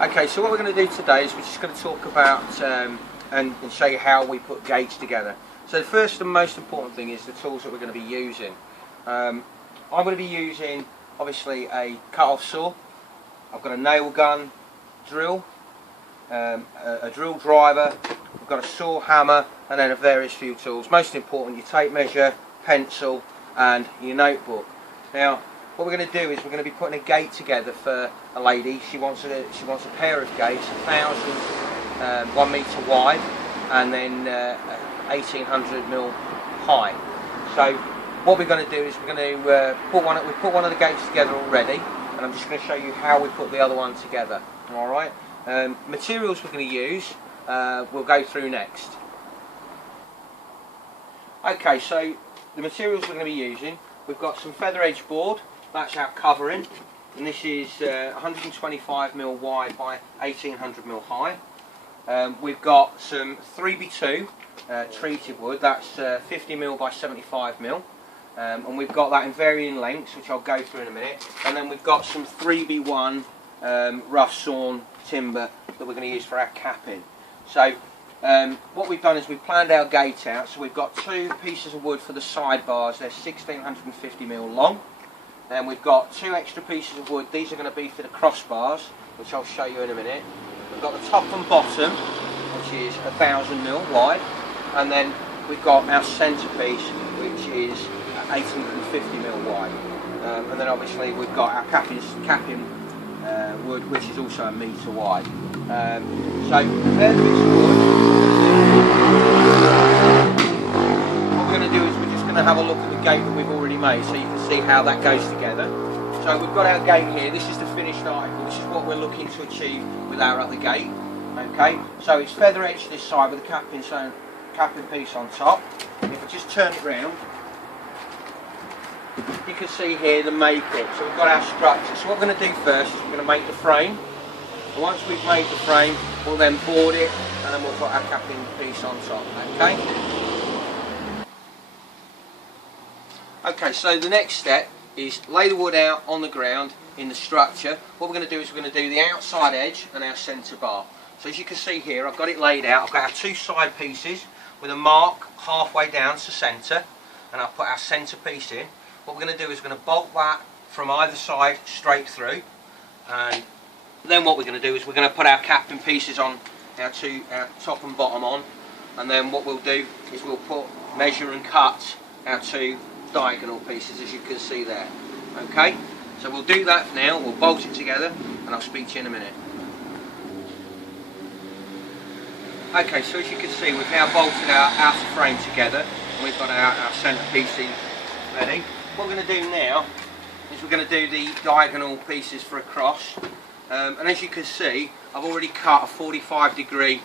Okay, so what we're going to do today is we're just going to talk about and show you how we put gates together. So the first and most important thing is the tools that we're going to be using. I'm going to be using obviously a cut-off saw. I've got a nail gun, drill, a drill driver, we've got a saw hammer, and then a various few tools. Most important, your tape measure, pencil, and your notebook. Now, what we're going to do is we're going to be putting a gate together for a lady. She wants a pair of gates, 1 metre wide, and then 1800mm high. So what we're going to do is we're going to put one of the gates together already, and I'm just going to show you how we put the other one together. All right. Materials we're going to use, we'll go through next. Okay, so the materials we're going to be using, we've got some feather edge board. That's our covering, and this is 125mm wide by 1800mm high. We've got some 3x2 treated wood, that's 50mm by 75mm, and we've got that in varying lengths, which I'll go through in a minute. And then we've got some 3x1 rough sawn timber that we're going to use for our capping. So what we've done is we've planned our gate out. So we've got 2 pieces of wood for the sidebars, they're 1650mm long. And we've got 2 extra pieces of wood. These are going to be for the crossbars, which I'll show you in a minute. We've got the top and bottom, which is 1000mm wide, and then we've got our centrepiece, which is 850mm wide. And then obviously we've got our capping wood, which is also 1 metre wide. So there's this wood. What we're going to do is we're just going to have a look at the gate that we've already made, so you can see how that goes together. So we've got our gate here. This is the finished article. This is what we're looking to achieve with our other gate. Okay, so it's feather edge this side with the capping piece on top. If I just turn it round, you can see here the makeup. So we've got our structure. So what we're going to do first is we're going to make the frame. And once we've made the frame, we'll then board it, and then we'll put our capping piece on top. Okay. Okay, so the next step is lay the wood out on the ground in the structure. What we're going to do is we're going to do the outside edge and our centre bar. So as you can see here, I've got it laid out. I've got our 2 side pieces with a mark halfway down to centre, and I'll put our centre piece in. What we're going to do is we're going to bolt that from either side straight through, and then what we're going to do is we're going to put our capping pieces on, our top and bottom on, and then what we'll do is we'll measure and cut our 2 diagonal pieces, as you can see there. Okay, so we'll do that now. We'll bolt it together, and I'll speak to you in a minute. Okay, so as you can see, we've now bolted our outer frame together, and we've got our centre piece in ready. What we're going to do now is we're going to do the diagonal pieces for a cross, and as you can see, I've already cut a 45°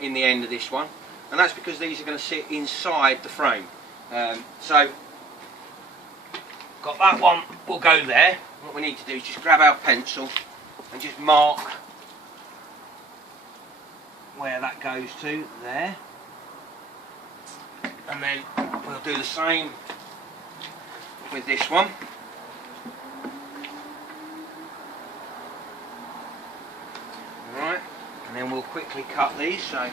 in the end of this one, and that's because these are going to sit inside the frame. So got that one, we'll go there. What we need to do is just grab our pencil and just mark where that goes to there, and then we'll do the same with this one. Alright, and then we'll quickly cut these. So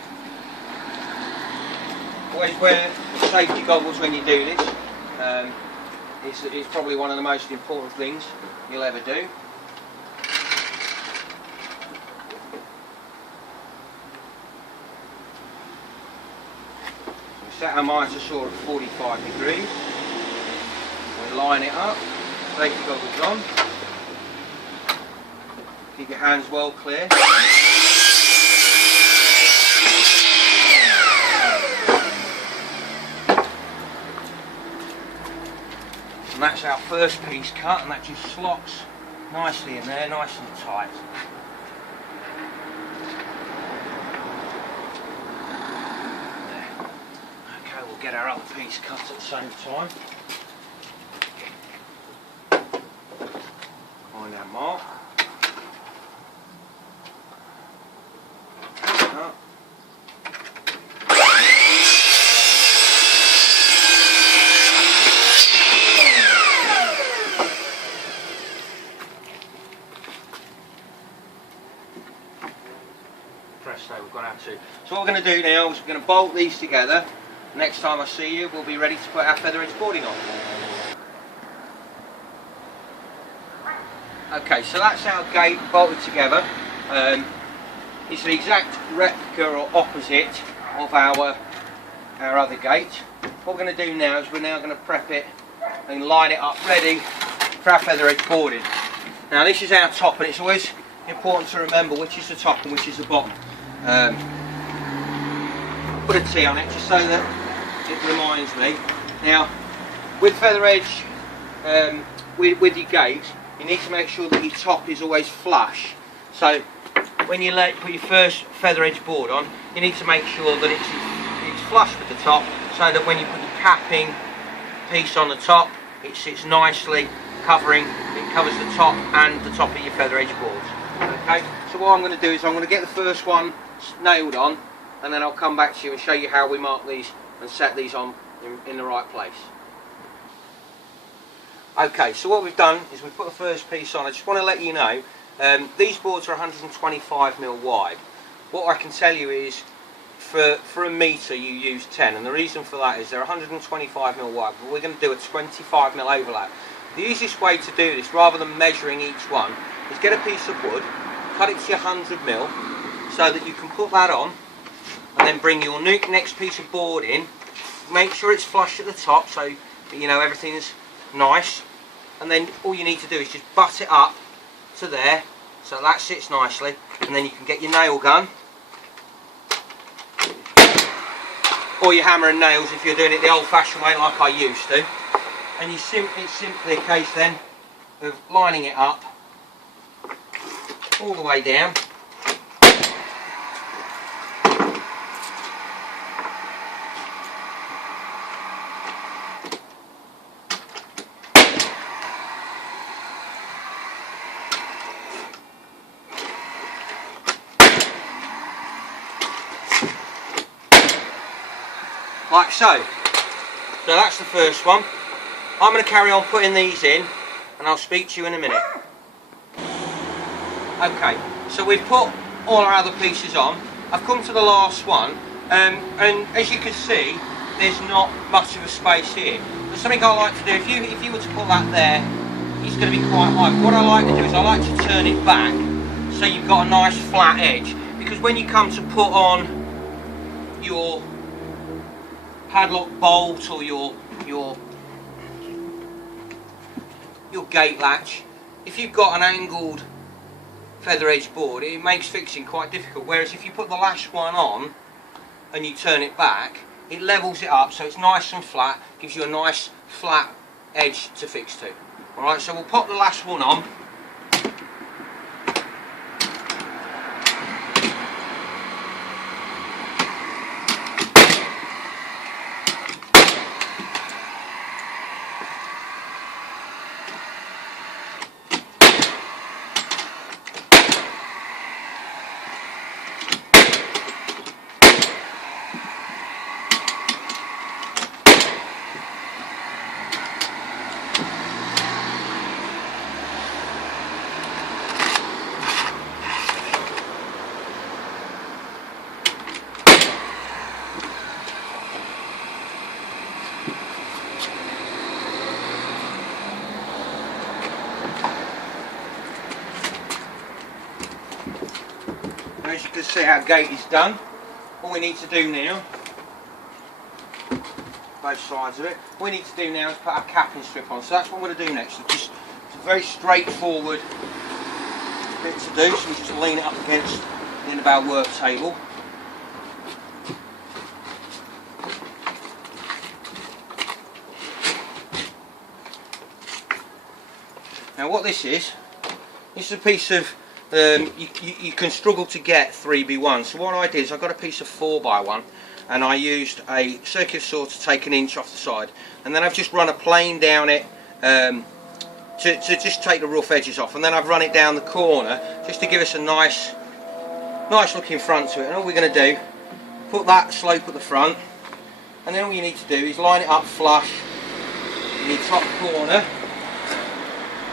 always wear safety goggles when you do this. It's probably one of the most important things you'll ever do. We set our miter saw at 45°. We line it up, safety goggles on. Keep your hands well clear. And that's our first piece cut, and that just slots nicely in there, nice and tight. There. Okay, we'll get our other piece cut at the same time. Find our mark. say we've got our two. So what we're going to do now is we're going to bolt these together. Next time I see you, we'll be ready to put our feather edge boarding on. Okay, so that's our gate bolted together. It's the exact replica or opposite of our other gate. What we're going to do now is we're now going to prep it and line it up ready for our feather edge boarding. Now this is our top, and it's always important to remember which is the top and which is the bottom. Put a T on it just so that it reminds me. Now with feather edge, with your gate, you need to make sure that your top is always flush. So when you put your first feather edge board on, you need to make sure that it's flush with the top, so that when you put your capping piece on the top, it sits nicely, it covers the top and the top of your feather edge boards. Okay, so what I'm going to do is I'm going to get the first one nailed on, and then I'll come back to you and show you how we mark these and set these on in the right place. Okay, so what we've done is we've put the first piece on. I just want to let you know, these boards are 125mm wide. What I can tell you is for a metre you use 10, and the reason for that is they're 125mm wide, but we're going to do a 25mm overlap. The easiest way to do this, rather than measuring each one, is get a piece of wood, cut it to your 100mm, so that you can put that on, and then bring your next piece of board in. Make sure it's flush at the top, so you know everything's nice, and then all you need to do is just butt it up to there, so that sits nicely, and then you can get your nail gun, or your hammer and nails if you're doing it the old-fashioned way like I used to, and it's simply a case then of lining it up all the way down. Like so. So that's the first one. I'm going to carry on putting these in, and I'll speak to you in a minute. Okay, so we've put all our other pieces on. I've come to the last one, and as you can see, there's not much of a space here. But something I like to do, if you were to put that there, it's going to be quite high. But what I like to do is I like to turn it back so you've got a nice flat edge, because when you come to put on your padlock bolt or your gate latch, if you've got an angled feather edge board, it makes fixing quite difficult, whereas if you put the last one on and you turn it back, it levels it up so it's nice and flat, gives you a nice flat edge to fix to. Alright, so we'll pop the last one on. As you can see, our gate is done. All we need to do now, both sides of it, all we need to do now is put our capping strip on. So that's what I'm going to do next. It's a very straightforward bit to do, so we just lean it up against the end of our work table. Now what this is a piece of, you can struggle to get 3B1, so what I did is I got a piece of 4x1 and I used a circular saw to take an inch off the side, and then I've just run a plane down it to just take the rough edges off, and then I've run it down the corner just to give us a nice looking front to it. And all we're going to do, put that slope at the front, and then all you need to do is line it up flush in your top corner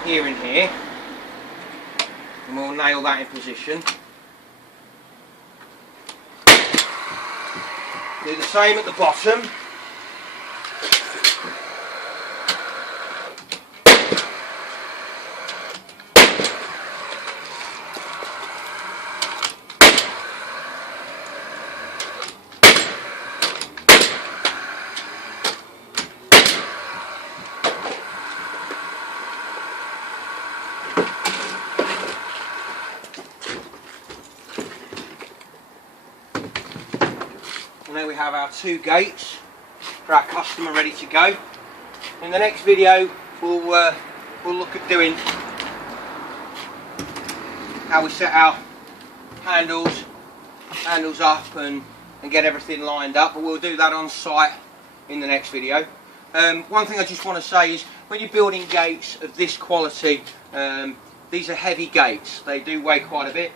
here and here, and we'll nail that in position. Do the same at the bottom. And there we have our 2 gates for our customer ready to go. In the next video we'll look at doing how we set our handles up and get everything lined up, but we'll do that on site in the next video. One thing I just want to say is when you're building gates of this quality, these are heavy gates, they do weigh quite a bit.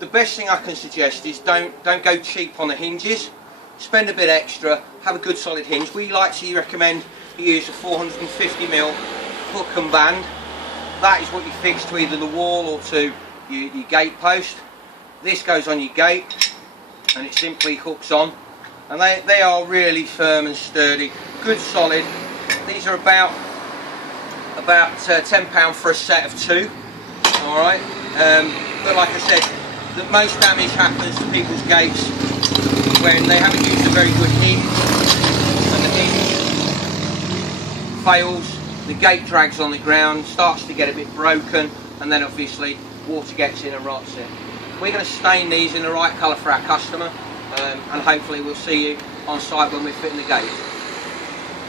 The best thing I can suggest is don't go cheap on the hinges. Spend a bit extra, have a good solid hinge. We like to recommend you use a 450mm hook and band. That is what you fix to either the wall or to your gate post. This goes on your gate and it simply hooks on. And they are really firm and sturdy, good solid. These are about £10 for a set of 2. Alright, but like I said, the most damage happens to people's gates when they haven't used a very good hinge, and the hinge fails, the gate drags on the ground, starts to get a bit broken, and then obviously water gets in and rots it. We're going to stain these in the right colour for our customer, and hopefully we'll see you on site when we're fitting the gate.